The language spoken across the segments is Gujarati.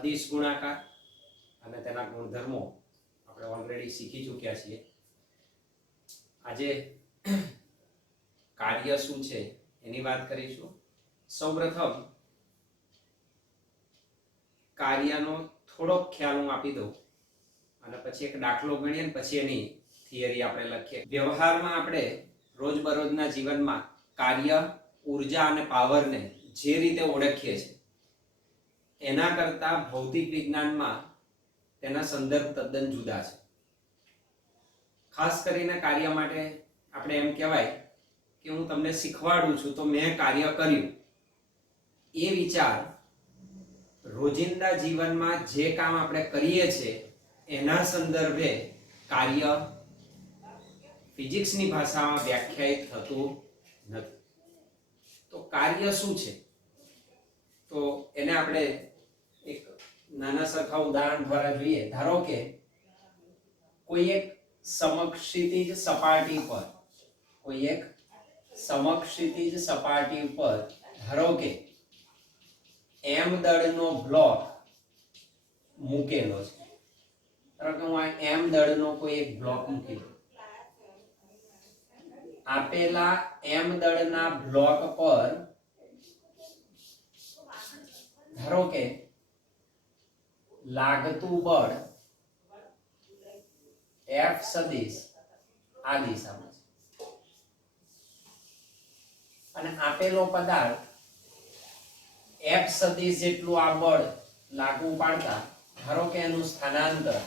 અદિશ ગુણાકાર અને તેના ગુણધર્મો આપણે ઓલરેડી શીખી ચૂક્યા છીએ. આજે કાર્ય શું છે એની વાત કરીશું. સૌપ્રથમ કાર્યનો થોડોક ખ્યાલ હું આપી દઉં અને પછી એક દાખલો ગણીએ અને પછી એની થિયરી આપણે લખીએ. વ્યવહારમાં આપણે રોજબરોજના જીવનમાં કાર્ય, ઉર્જા અને પાવરને જે રીતે ઓળખીએ છીએ એના કરતા ભૌતિક વિજ્ઞાનમાં તેના સંદર્ભ તદ્દન જુદા છે. ખાસ કરીને કાર્ય માટે આપણે એમ કહેવાય કે હું તમને શીખવાડું છું તો મેં કાર્ય કર્યું. એ વિચાર રોજિંદા જીવનમાં જે કામ આપણે કરીએ છીએ એના સંદર્ભે કાર્ય ફિઝિક્સની ભાષામાં વ્યાખ્યાયિત થતું નથી. તો કાર્ય શું છે? તો એને આપણે એક નાના સરખા ઉદાહરણ દ્વારા જોઈએ. ધારો કે કોઈ એક સમક્ષિતિજ સપાટી પર ધારો કે m દળનો બ્લોક મૂકેલો છે. ધારો કે હું આ m દળનો કોઈ એક બ્લોક મૂકી દઉં. આપેલા m દળના બ્લોક પર ધારો કે લાગતું બળ F સદિશ આ દિશામાં છે અને આપેલો પદાર્થ F સદિશ જેટલું આ બળ લાગુ પાડતા ધારો કે એનું સ્થાનાંતર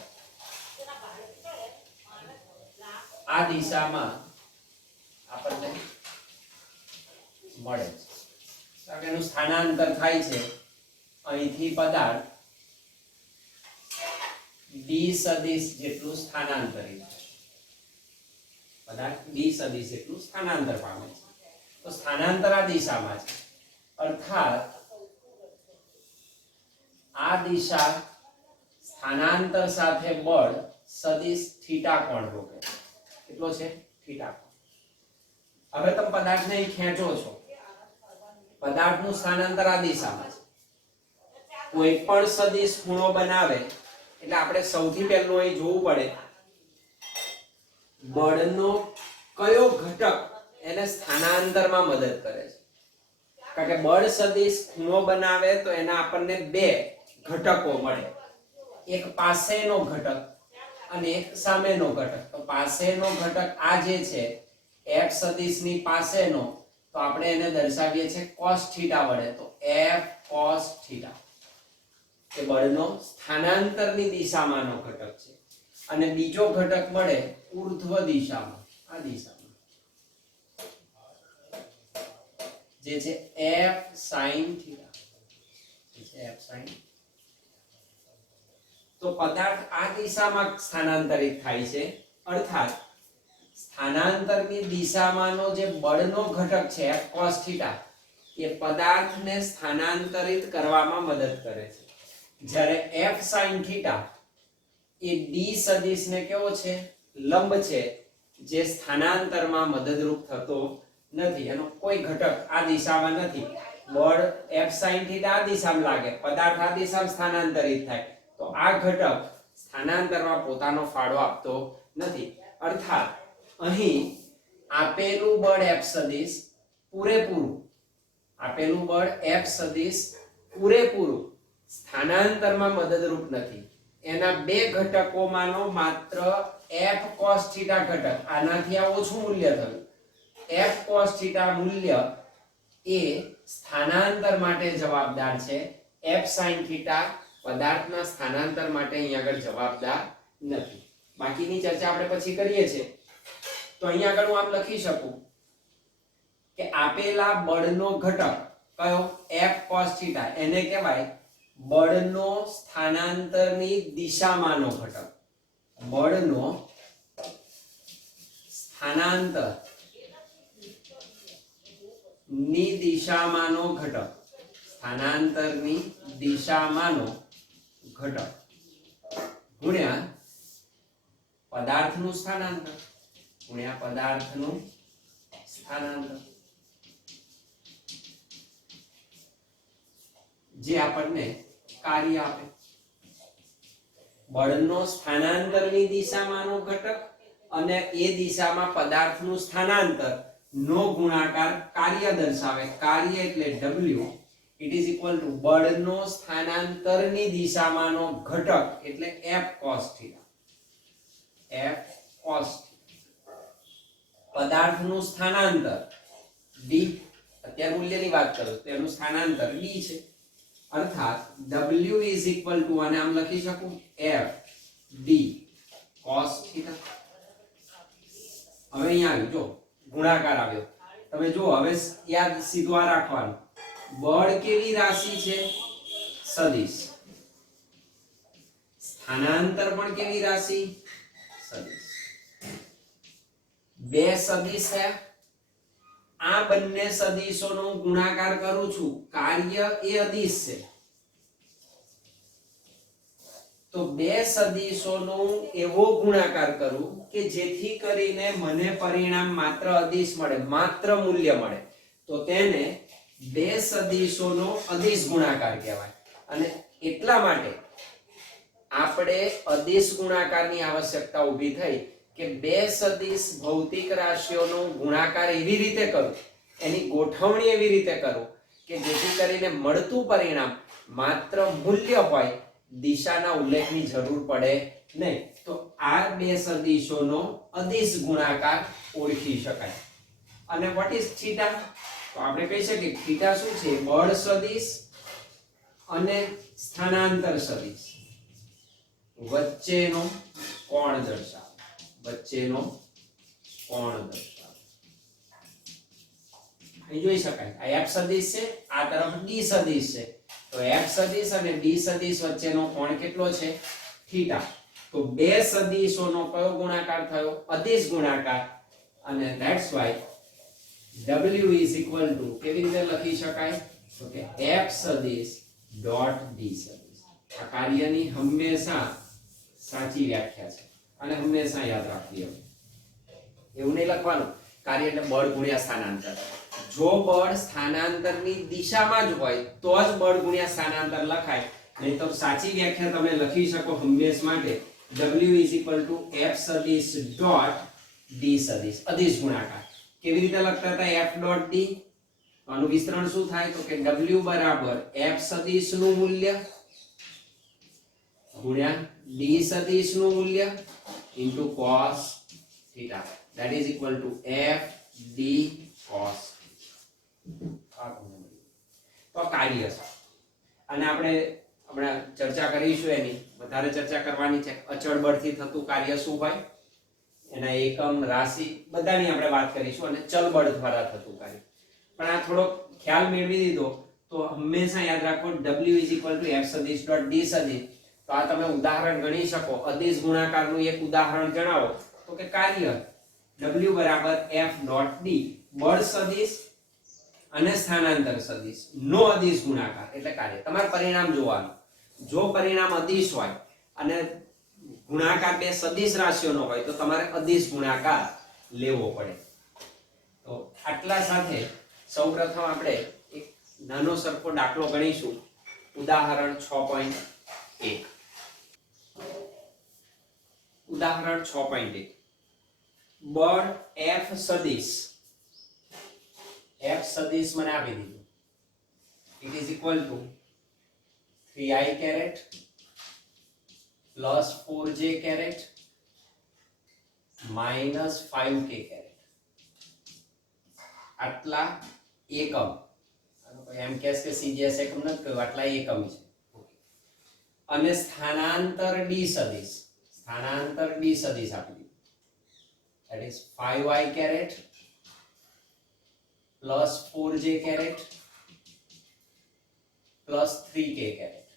આ દિશામાં આપણને મળે છે. કારણ કે એનું સ્થાનાંતર થાય છે અહીંથી પદાર્થ d સદિશ જેટલું સ્થાનાંતરિત પદાર્થ d સદિશ જેટલું સ્થાનાંતર પામે છે. તો સ્થાનાંતર આ દિશામાં છે અર્થાત આ દિશા સ્થાનાંતર સાથે બળ સદિશ થીટા કોણ રોકે. કેટલો છે? થીટા કોણ. હવે તમે પદાર્થને ખેંચો છો, પદાર્થનું સ્થાનાંતર આ દિશામાં છે. કોઈ પણ સદિશ ખૂણો બનાવે એટલે આપણે સૌથી પહેલું અહીં જોવું પડે બળનો કયો ઘટક એને સ્થાનાંતરમાં મદદ કરે છે. કારણ કે બળ સદિશ ખૂણો બનાવે તો એના આપણને બે ઘટકો મળે. એક પાસેનો ઘટક અને એક સામેનો ઘટક. તો પાસેનો ઘટક આ જે છે f સદિશની પાસેનો, તો આપણે એને દર્શાવીએ છીએ cos થીટા વડે. તો f cos થીટા એ બળનો સ્થાનાંતરની દિશામાંનો ઘટક છે. અને બીજો ઘટક મળે ઊર્ધ્વ દિશામાં આ દિશામાં જે છે f sin theta. f sin. તો પદાર્થ આ દિશામાં સ્થાનાંતરિત થાય છે અર્થાત સ્થાનાંતરની દિશામાંનો જે બળનો ઘટક છે f cos થીટા એ પદાર્થને સ્થાનાંતરિત કરવામાં મદદ કરે છે. જ્યારે f sin થીટા એ d સદિશને કેવો છે? લંબ છે, જે સ્થાનાંતરમાં મદદરૂપ થતો નથી. એનો કોઈ ઘટક આ દિશામાં નથી. બળ f sin થીટા આ દિશામાં લાગે, પદાર્થ આ દિશામાં સ્થાનાંતરિત થાય, તો આ ઘટક સ્થાનાંતરમાં પોતાનો ફાળો આપતો નથી. અર્થાત અહીં આપેલું બળ f સદિશ પૂરેપૂરું સ્થાનાંતરમાં મદદરૂપ નથી. એના બે ઘટકોમાંનો માત્ર f cos થીટા ઘટક, આનાથી આ ઓછું મૂલ્ય થયું, f cos થીટા મૂલ્ય એ સ્થાનાંતર માટે જવાબદાર છે. f sin થીટા પદાર્થના સ્થાનાંતર માટે અહીં આગળ જવાબદાર નથી. બાકીની ચર્ચા આપણે પછી કરીએ છીએ. તો અહીં આગળ હું આમ લખી શકું કે આપેલા બળનો ઘટક કયો? f cos થીટા, એને કહેવાય બળનો સ્થાનાંતરની દિશામાંનો ઘટક. બળનો સ્થાનાંતર ની દિશામાંનો ઘટક. સ્થાનાંતરની દિશામાંનો ઘટક ગુણ્યા પદાર્થનું સ્થાનાંતર જે આપણને કાર્ય આપે. બળનો સ્થાનાંતરની દિશામાંનો ઘટક અને એ દિશામાં પદાર્થનું સ્થાનાંતર નો ગુણાકાર કાર્ય દર્શાવે. કાર્ય એટલે W. It is equal to બળનો સ્થાનાંતરની દિશામાંનો ઘટક એટલે F cos θ. F cos θ. પદાર્થનું સ્થાનાંતર d, અત્યારે મૂલ્યની વાત કરું તો એનું સ્થાનાંતર d છે, અર્થાત W ઇઝ ઇક્વલ ટુ આને આમ લખી શકું F d cos θ. હવે અહીંયા આવ્યું જો ગુણાકાર આવ્યો, તમે જો હવે યાદ સીધું આ રાખવાનું. બળ કેવી રાશિ છે? સદિશ. સ્થાનાંતર પણ કેવી રાશિ? સદિશ. બે સદિશ છે, આ બંને સદિશોનો ગુણાકાર કરું છું, કાર્ય એ અદિશ છે, તો બે સદિશોનો એવો ગુણાકાર કરું કે જેથી કરીને મને પરિણામ માત્ર અદિશ મળે, માત્ર મૂલ્ય મળે, તો તેને બે સદિશોનો અદિશ ગુણાકાર કહેવાય. અને એટલા માટે આપણે અદિશ ગુણાકારની આવશ્યકતા ઊભી થઈ કે બે સદિશ ભૌતિક રાશિઓનો ગુણાકાર એવી રીતે કરું, એની ગોઠવણી એવી રીતે કરું કે જેથી કરીને મળતું પરિણામ માત્ર મૂલ્ય હોય, દિશાના ઉલ્લેખની જરૂર પડે નહીં. તો આ બે સદિશોનો અદિશ ગુણાકાર ઓળખી શકાય. અને વોટ ઇઝ થીટા? તો આપણે કહી શકીએ થીટા શું છે? બળ સદિશ અને સ્થાનાંતર સદિશ વચ્ચેનો કોણ દર્શાવે. વચ્ચેનો કોણ દર્શાવે. અહીં જોઈ શકાય આ F સદિશ છે, આ તરફ D સદિશ છે, તો F સદિશ અને D સદિશ વચ્ચેનો કોણ કેટલો છે? થીટા. તો બે સદિશોનો કયો ગુણાકાર થયો? અદિશ ગુણાકાર. અને that's why W is equal to કેવી રીતે લખી શકાય? તો કે F સદિશ ડોટ D સદિશ. આ કાર્યની હંમેશા સાચી વ્યાખ્યા છે અને હંમેશા યાદ રાખવી. એવું નહીં લખવાનું કાર્ય એટલે બળ ગુણ્યા સ્થાનાંતર. જો બળ સ્થાનાંતરની દિશામાં જ હોય તો જ બળ ગુણ્યા સ્થાનાંતર લખાય, નહીં તો સાચી વ્યાખ્યા તમે લખી શકો હંમેશ માટે W is equal to F સદિશ ડોટ D સદિશ અદિશ ગુણાકાર. કેવી રીતે લખતા હતા? F dot D. આનું વિસ્તરણ શું થાય? તો કે W બરાબર F સદિશ નું મૂલ્ય ગુણ્યા D સદિશ નું મૂલ્ય into cos theta, that is equal to F D cos. તો કાર્ય છે અને આપણે હમણાં ચર્ચા કરીશું, એની વધારે ચર્ચા કરવાની છે. અચળ બળથી થતું કાર્ય શું હોય, એના એકમ, રાશિ બધાની આપણે વાત કરીશું, અને ચલ બળ દ્વારા થતું કાર્ય. પણ આ થોડો ખ્યાલ મેળવી દીધો તો હંમેશા યાદ રાખો W is equal to F સદિશ ડોટ D સદિશ. તો આ તમે ઉદાહરણ ગણી શકો. અદિશ ગુણાકારનું એક ઉદાહરણ જણાવો તો કે કાર્ય W બરાબર F ડોટ D બળ સદિશ અને સ્થાનાંતર સદિશ નો અદિશ ગુણાકાર એટલે કાર્ય. તમારે પરિણામ જોવાનું. જો પરિણામ અદિશ હોય અને ગુણાકાર બે સદિશ રાશિઓનો હોય તો તમારે અદિશ ગુણાકાર લેવો પડે. તો આટલા સાથે સૌપ્રથમ આપણે એક નાનો સરખો દાખલો ગણીશું. ઉદાહરણ 6.1. ઉદાહરણ 6.1. બળ F સદિશ મને આપી દીધું. It is equal to 3i caret plus 4j caret minus 5k caret. આટલા એકમ, એમ કે સીજીએસ એકમ નથી કહ્યું, આટલા એકમ છે. અને સ્થાનાંતર D સદિશ આપી દીધું. that is 5i caret plus 4j caret plus 3k caret.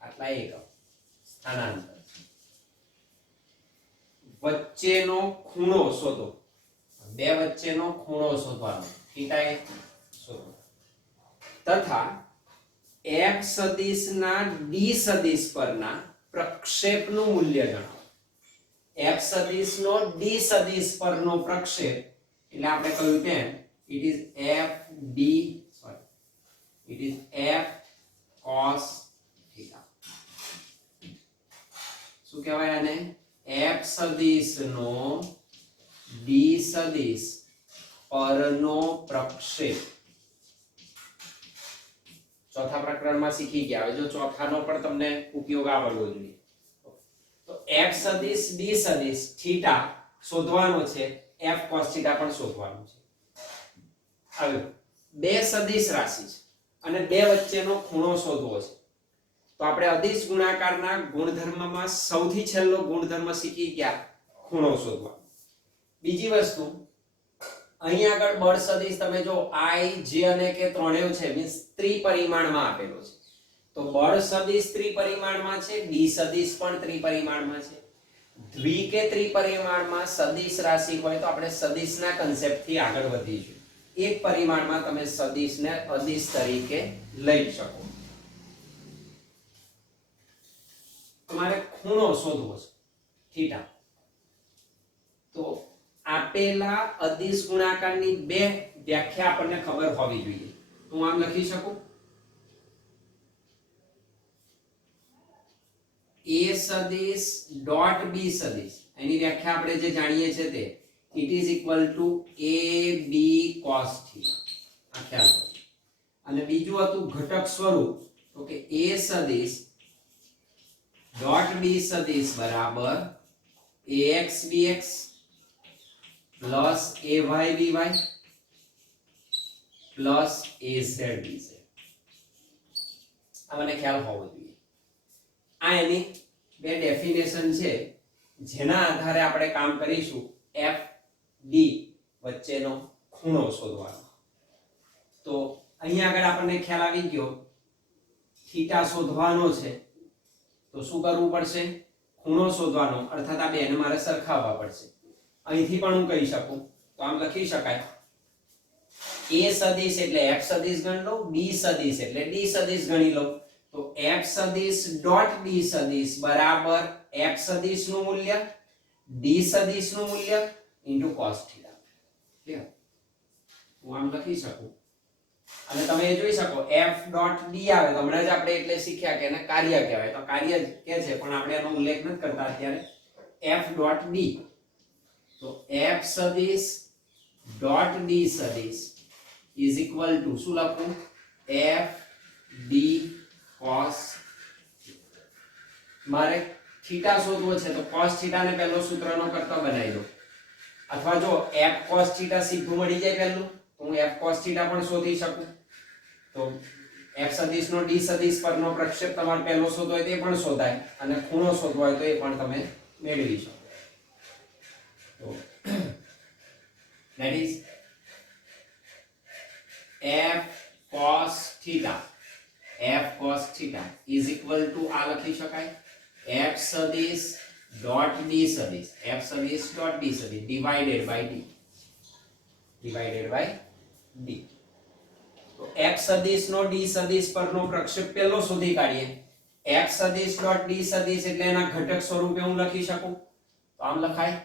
આટલા એકમ સ્થાનાંતર. વચ્ચેનો ખૂણો શોધો. બે વચ્ચેનો ખૂણો શોધવાનો, થીટા એ શોધો. તથા F સદિશના D સદિશ પરના પ્રક્ષેપનું મૂલ્ય જણાવો. F સદિશનો D સદિશ પરનો પ્રક્ષેપ એટલે આપણે કહ્યું તેમ it is F cos theta. ચોથા પ્રકરણમાં શીખી ગયા. હવે જો ચોથાનો પણ તમને ઉપયોગ આવડવો જોઈએ. તો f સદિશ d સદિશ થીટા શોધવાનો છે, f cos થીટા પણ શોધવાનો છે. હવે બે સદિશ રાશિ છે અને બે વચ્ચેનો ખૂણો શોધવો છે. તો આપણે અદિશ ગુણાકારના ગુણધર્મમાં સૌથી છેલ્લો ગુણધર્મ શીખી ગયા, ખૂણો શોધવાનો. બીજી વસ્તુ, અહીં આગળ બળ સદિશ તમે જો i j અને k ત્રણેય છે, મીન્સ ત્રિપરિમાણમાં આપેલો છે. તો બળ સદિશ ત્રિપરિમાણમાં છે, d સદિશ પણ ત્રિપરિમાણમાં છે. દ્વિ કે ત્રિપરિમાણમાં સદિશ રાશિ હોય તો આપણે સદિશના કન્સેપ્ટથી આગળ વધીશું. એક પરિમાણમાં તમે સદિશને અદિશ તરીકે લઈ શકો. તમારે ખૂણો શોધવો છે થીટા. તો આપેલા અદિશ ગુણાકારની બે વ્યાખ્યા આપણને ખબર હોવી જોઈએ. હું આમ લખી શકું, a સદિશ ડોટ b સદિશ, એની વ્યાખ્યા આપણે જે જાણીએ છીએ તે it is equal to ab cos theta. આ ખ્યાલ હોય. અને બીજું હતું ઘટક સ્વરૂપ, તો કે a સદિશ ડોટ b સદિશ બરાબર ax bx plus ay by plus az dz. આ મને ખ્યાલ હોવો જોઈએ. આ એની બે ડેફિનેશન છે જેના આધારે આપણે કામ કરીશું f d વચ્ચેનો ખૂણો શોધવાનો. તો અહીંયા આગળ આપણને ખ્યાલ આવી ગયો, થીટા શોધવાનો છે તો શું કરવું પડશે? ખૂણો શોધવાનો, અર્થાત આ બેને મારે સરખાવવા પડશે. અહીંથી પણ હું કહી શકું, તો આમ લખી શકાય, a સદિશ એટલે f સદિશ ગણી લો, b સદિશ એટલે d સદિશ ગણી લો. તો f સદિશ ડોટ d સદિશ બરાબર f સદિશ નું મૂલ્ય d સદિશ નું મૂલ્ય ઇન્ટુ cos થીટા. ક્લિયર? હું આમ લખી શકું અને તમે એ જોઈ શકો f ડોટ d આવે તો હમણાં જ આપણે એટલે શીખ્યા કે એને કાર્ય કહેવાય. તો કાર્ય કે છે પણ આપણે એનો ઉલ્લેખ નથી કરતા અત્યારે. f ડોટ d, તો f સદિશ ડોટ d સદિશ ઇઝ ઇક્વલ ટુ શું લખું? f d cos. મારે થીટા શોધવો છે તો cos થીટા ને પહેલો સૂત્રનો કરતો બનાવી દો, અથવા જો f cos થીટા સીધું મળી જાય પહેલું તો હું f cos થીટા પણ શોધી શકું. તો f સદિશ નો d સદિશ પરનો પ્રક્ષેપ તમારે પહેલો શોધવો હોય તે પણ શોધાય અને ખૂણો શોધવો હોય તો એ પણ તમે મેળવી શકો. તો that is f cos theta, f cos theta is equal to આ લખી શકાય f સદિશ ડોટ d સદિશ, f સદિશ ડોટ d સદિશ divided by d, divided by d. તો f સદિશ નો d સદિશ પરનો પ્રક્ષેપ પહેલો શોધી કાઢીએ. f સદિશ ડોટ d સદિશ એટલે એના ઘટક સ્વરૂપે હું લખી શકું, તો આમ લખાય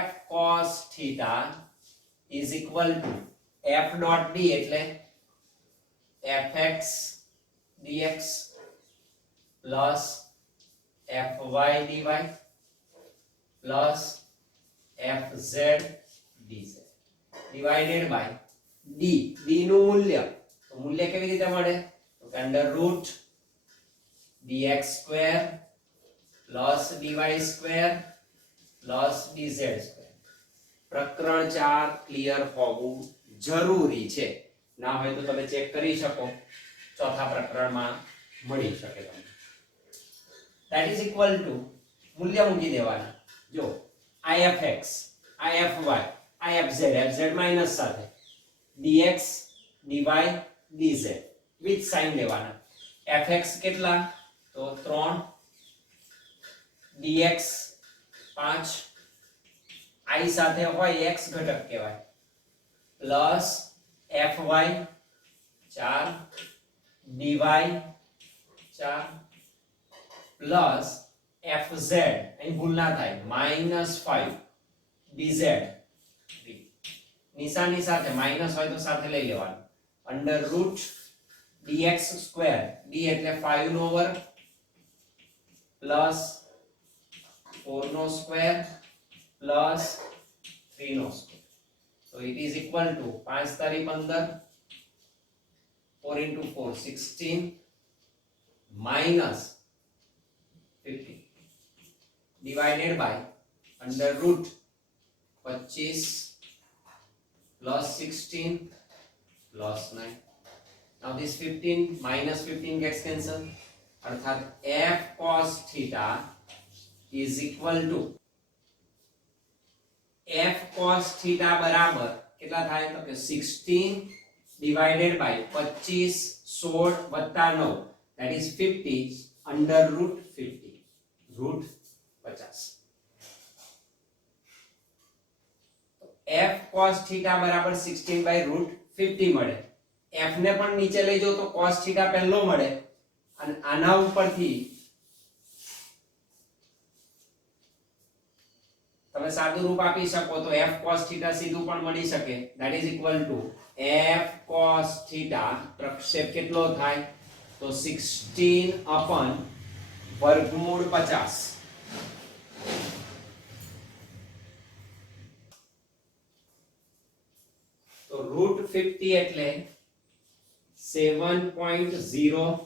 f cos theta is equal to f dot d એટલે fx dx plus fy dy plus fz dz divided by d. d નું મૂલ્ય, તો મૂલ્ય કેવી રીતે મળે? તો under root dx square plus dy square plus dz square. પ્રકરણ 4 ક્લિયર હોવું જરૂરી છે. ના હોય તો તમે ચેક કરી શકો, ચોથા પ્રકરણમાં મળી શકે તમને. that is equal to મૂલ્ય મૂકી દેવાના. જો ifx, ify, ifz, fz minus સાથે dx dy dz with sign લેવાના. fx કેટલા? તો 3, dx 5, i સાથે હોય x ઘટક કહેવાય, plus fy 4, dy 4 plus fz, અહીં ભૂલ ના થાય, -5 dz. નિશાની સાથે માઈનસ હોય તો સાથે લઈ લેવાનું. Under root dx square, d એટલે 5 નો વર્ગ પ્લસ 4 નો સ્ક્વેર પ્લસ 3 નો square. So it is equal to 5 તારી 15, 4 into 4 16 minus 50 divided by under root 25 plus 16 plus 9. Now this 15 minus 15 gets cancelled. अर्थात f cos theta is equal to f cos theta बराबर કેટલા થાય તો કે 16 divided by 25 16 વત્તા 9 that is 50 under root 50 root 50. f cos theta બરાબર 16 by root 50 મળે. f ને પણ નીચે લઈ જાઓ તો cos theta પહેલો મળે અને આના ઉપરથી તમે સાદું રૂપ આપી શકો તો f cos theta સીધું પણ મળી શકે that is equal to f cos theta પ્રક્ષેપ કેટલો થાય તો 16 upon વર્ગમૂળ 50. તો રૂટ 50 એટલે 7.07.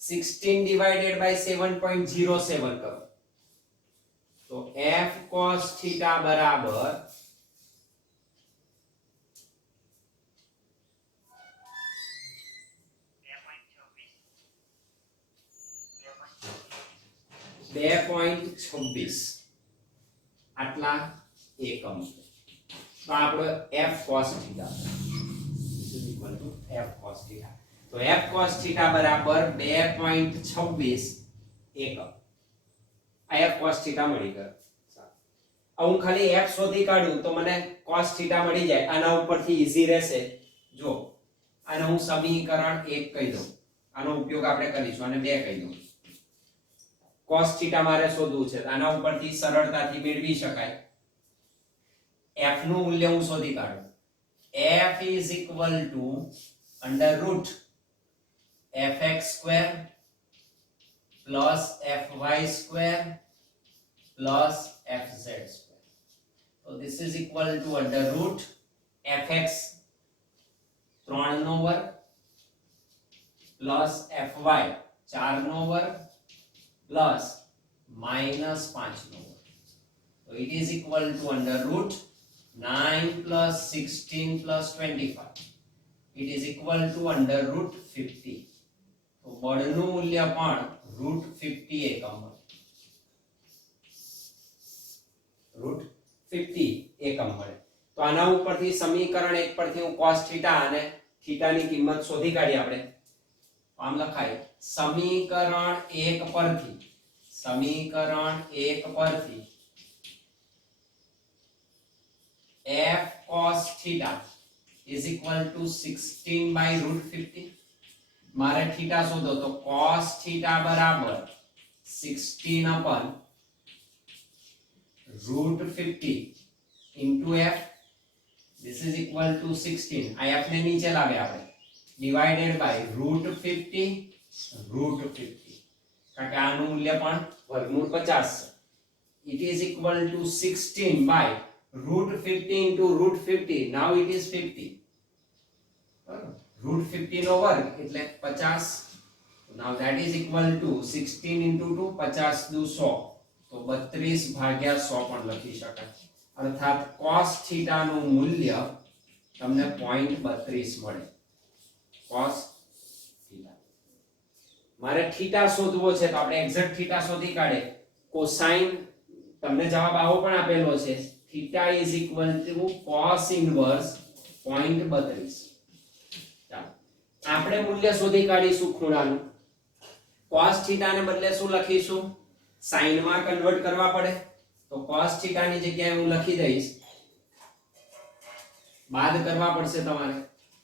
16 divided by 7.07 करो तो f cos theta बराबर 2.26 આટલા એકમ. તો આપણો f cos theta is equal to f cos theta. તો f cos theta બરાબર 2.26 એકમ. આ f cos theta મળી ગયો. હું ખાલી f શોધી કાઢું તો મને cos theta મળી જાય. આના ઉપરથી ઈઝી રહેશે. જો આને હું સમીકરણ 1 કહી દઉં. આનો ઉપયોગ આપણે કરીશું અને 2 કહી દઉં. cos theta મારે શોધવું છે. આના ઉપરથી સરળતાથી મેળવી શકાય. f નું મૂલ્ય હું શોધી કાઢું. f is equal to under root fx square plus fy square plus fz square. So this is equal to under root fx 3 નો વર્ગ plus fy 4 નો વર્ગ plus minus 5 નો વર્ગ. So it is equal to under root 9 plus 16 plus 25. It is equal to under root 50. તો બળનું મૂલ્ય પણ root 50 એકમ મળે. root 50 એકમ મળે. તો આના ઉપરથી સમીકરણ 1 પરથી હું cos theta અને theta ની કિંમત શોધી કાઢી આપણે. આમ લખાય સમીકરણ 1 પરથી f cos theta is equal to 16 by root 50. मारे थीटा शोधो तो cos थीटा बराबर 16 अपन root 50 into f. This is equal to 16. I f ने नीचे लावे आपने divided by root 50 કારણ આનું મૂલ્ય પણ વર્ગમૂળ 50 છે. It is equal to 16 by root 50 into root 50. Now it is 50. Root 50 નો વર્ગ એટલે 50. Now that is equal to 16 into 2 50 દુ 100 તો 32 ભાગ્યા 100 પણ લખી શકાય. અર્થાત cos theta નું મૂલ્ય તમને 0.32 મળે. cos theta મારે theta શોધવો છે તો આપણે એક્ઝેક્ટ theta શોધી કાઢે. cosine તમને જવાબ આવો પણ આપેલો છે. theta is equal to cos inverse 0.32. આપણે મૂલ્ય શોધી કાઢીશું ખૂણાનું. cos theta ને બદલે શું લખીશું? sin માં કન્વર્ટ કરવા પડે તો cos theta ની જગ્યાએ હું લખી દઈશ, બાદ કરવા પડશે તમારે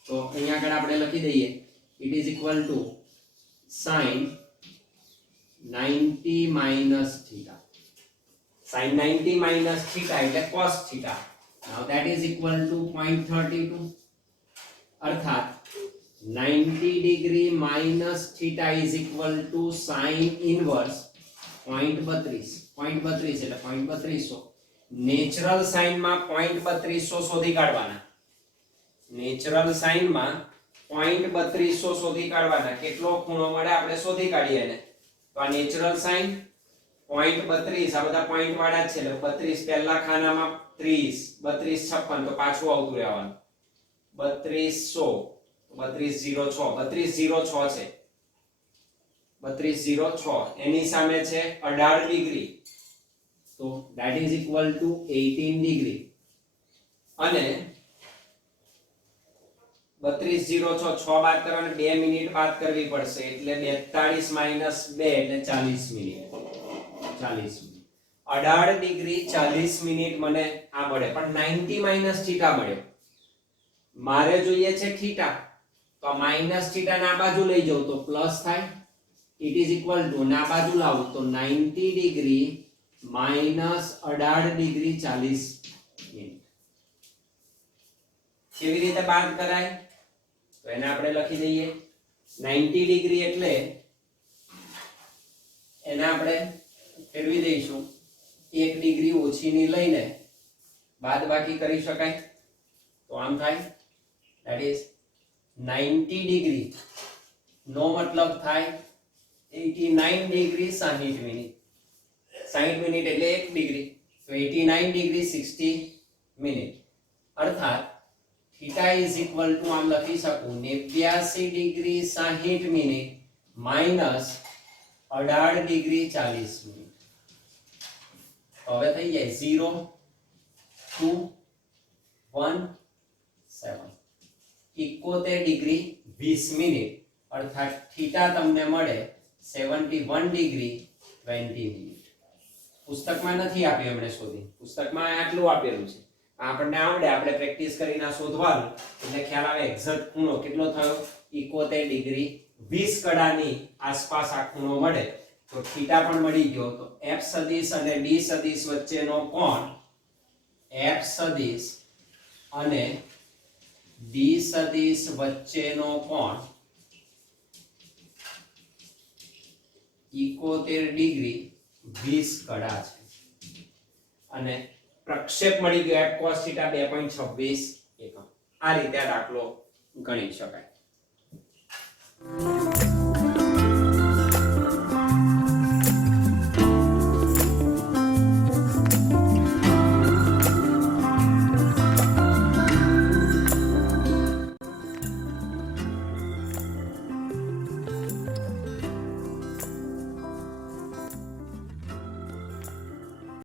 તો અહીંયા આગળ આપણે લખી દઈએ it is equal to sin 90 minus theta. sin 90 minus theta એટલે cos theta. now that is equal to 0.32. અર્થાત 90 degree minus theta is equal to sin inverse 0.32. 0.32 એટલે 0.3200. નેચરલ સાઈન માં 0.3200 શોધી કાઢવાના. નેચરલ સાઈન માં 0.3200 શોધી કાઢવાના. કેટલો ખૂણો મળે આપણે શોધી કાઢીએ એને. તો આ નેચરલ સાઈન 0.32, આ બધા પોઈન્ટ વાળા જ છે એટલે 32 પહેલા ખાનામાં 30, 32 56 તો પાછું આવતું રહેવાનું 3200, 3206 છે 3206. એની સામે છે 18 ડિગ્રી, તો that is equal to 18 degree. અને 3206 6 બાદ કરવાને 2 મિનિટ બાદ કરવી પડશે એટલે 42 માઈનસ 2 એટલે 40 મિનિટ. 40 મિનિટ 18 ડિગ્રી 40 મિનિટ મને આ મળે. પણ 90 માઈનસ થીટા મળ્યો. મારે જોઈએ છે થીટા, તો માઈનસ થીટા ના બાજુ લઈ જાઉં તો પ્લસ થાય. ઇટ ઇઝ ઇક્વલ ટુ ના બાજુ લાવું તો 90 ડિગ્રી માઈનસ 18 ડિગ્રી 40 મિનિટ. કેવી રીતે બાદ કરાય? તો એને આપણે લખી દઈએ 90 ડિગ્રી એટલે એને આપણે ફેરવી દઈશું 1 ડિગ્રી ઓછીની લઈને બાદબાકી કરી શકાય. તો આમ થાય that is 90 ડિગ્રી નો મતલબ થાય 89 ડિગ્રી 60 મિનિટ. 60 મિનિટ એટલે 1 ડિગ્રી, તો 89 ડિગ્રી 60 મિનિટ. અર્થાત થીટા ઇઝ ઇક્વલ ટુ આમ લખી શકું 89 degree 60 minute minus 18 degree 40 minute. હવે થઈ જાય 0 2 1 7 71 ડિગ્રી 20 મિનિટ. અર્થાત થીટા તમને મળે 71 ડિગ્રી 20 મિનિટ. પુસ્તકમાં નથી આપ્યું એમણે શોધી, પુસ્તકમાં આટલું આપેલું છે. આપણને આવડે, આપણે પ્રેક્ટિસ કરીને શોધવાનું એટલે ખ્યાલ આવે એક્ઝેક્ટ ખૂણો કેટલો થયો 71 ડિગ્રી 20 કડાની આસપાસ આ ખૂણો મળે. તો થીટા પણ મળી ગયો. તો f સદિશ અને d સદિશ વચ્ચેનો કોણ f સદિશ અને d સદિશ વચ્ચેનો કોણ 71 ડિગ્રી 20 કડા છે. અને પ્રક્ષેપ મળી ગયો f cos θ 2.26 એકમ. આ રીતે આ દાખલો ગણી શકાય.